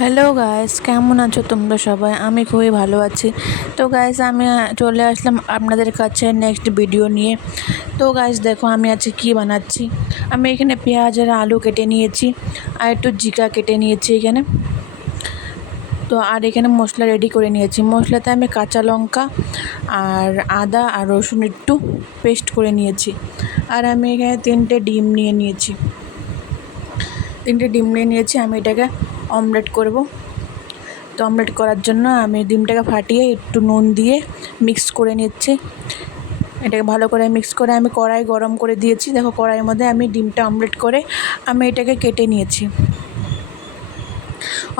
Hello guys, কেমন আছো তোমরা সবাই? আমি খুবই ভালো আছি। তো গাইস, আমি চলে আসলাম আপনাদের কাছে নেক্সট ভিডিও নিয়ে। তো গাইস দেখো, আমি আজকে কী বানাচ্ছি। আমি এখানে পেঁয়াজ আর আলু কেটে নিয়েছি, আর একটু জিকা কেটে নিয়েছি এখানে। তো আর এখানে মশলা রেডি করে নিয়েছি। মশলাতে আমি কাঁচা লঙ্কা আর আদা আর রসুন একটু পেস্ট করে নিয়েছি। আর আমি এখানে তিনটে ডিম নিয়ে নিয়েছি। আমি এটাকে অমলেট করব। তো অমলেট করার জন্য আমি ডিমটাকে ফাটিয়ে একটু নুন দিয়ে মিক্স করে নিচ্ছি। এটাকে ভালো করে মিক্স করে আমি কড়াই গরম করে দিয়েছি। দেখো, কড়াইয়ের মধ্যে আমি ডিমটা অমলেট করে আমি এটাকে কেটে নিয়েছি।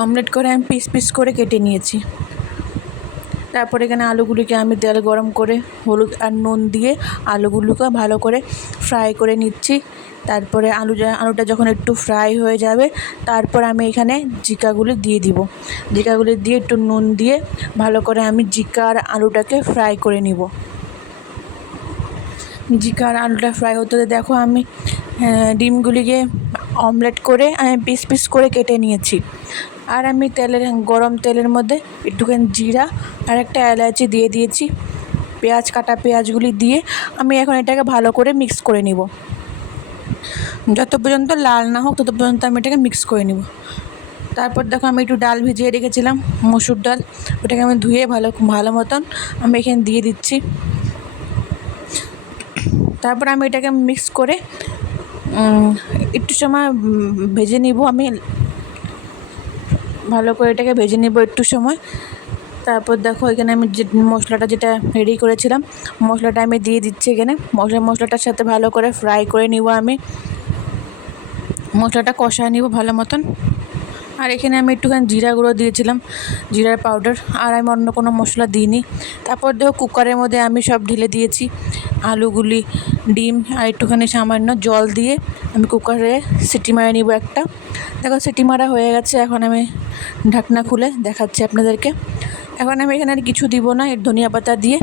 অমলেট করে আমি পিস পিস করে কেটে নিয়েছি। তারপর এখানে আলুগুলিকে আমি তেল গরম করে হলুদ আর নুন দিয়ে আলুগুলোকে ভালো করে ফ্রাই করে নিচ্ছি। তারপরে আলুটা যখন একটু ফ্রাই হয়ে যাবে, তারপর আমি এখানে জিকাগুলি দিয়ে দিব। জিকাগুলি দিয়ে একটু নুন দিয়ে ভালো করে আমি জিকা আর আলুটাকে ফ্রাই করে নিব। জিকা আর আলুটা ফ্রাই হতে দেখো, আমি ডিমগুলিকে অমলেট করে আমি পিস পিস করে কেটে নিয়েছি। আর আমি গরম তেলের মধ্যে একটুখানি জিরা আর একটা এলাচি দিয়ে দিয়েছি। কাটা পেঁয়াজগুলি দিয়ে আমি এখন এটাকে ভালো করে মিক্স করে নিব। যত পর্যন্ত লাল না হোক তত পর্যন্ত আমি এটাকে মিক্স করে নিব। তারপর দেখো, আমি একটু ডাল ভিজিয়ে রেখেছিলাম, মসুর ডাল। ওটাকে আমি ধুয়ে ভালো মতন আমি এখানে দিয়ে দিচ্ছি। তারপর আমি এটাকে মিক্স করে একটু সময় ভেজে নিব। আমি ভালো করে এটাকে ভেজে নিব একটু সময়। তারপর দেখো, এখানে আমি যে মশলাটা যেটা রেডি করেছিলাম, মশলাটা আমি দিয়ে দিচ্ছি এখানে। মশলাটার সাথে ভালো করে ফ্রাই করে নিব। আমি মশলাটা কষায় নিব ভালো মতন। আর এখানে আমি একটুখানি জিরা গুঁড়ো দিয়েছিলাম, জিরার পাউডার। আর আমি অন্য কোনো মশলা দিইনি। তারপর দেখো, কুকারের মধ্যে আমি সব ঢেলে দিয়েছি, আলুগুলি, ডিম আর একটুখানি সামান্য জল দিয়ে আমি কুকারে সিটি মারে নিব একটা। দেখো, সিটি মারা হয়ে গেছে। এখন আমি ঢাকনা খুলে দেখাচ্ছি আপনাদেরকে। এখন আমি এখানে আর কিছু দিব না, এর ধনিয়া পাতা দিয়ে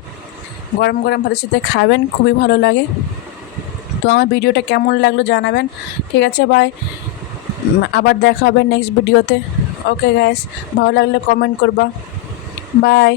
গরম গরম ভাতের সাথে খাবেন, খুবই ভালো লাগে। তো আমার ভিডিওটা কেমন লাগলো জানাবেন। ঠিক আছে, বাই। আবার দেখা হবে নেক্সট ভিডিওতে। ওকে গাইস, ভালো লাগলে কমেন্ট করবা। বাই।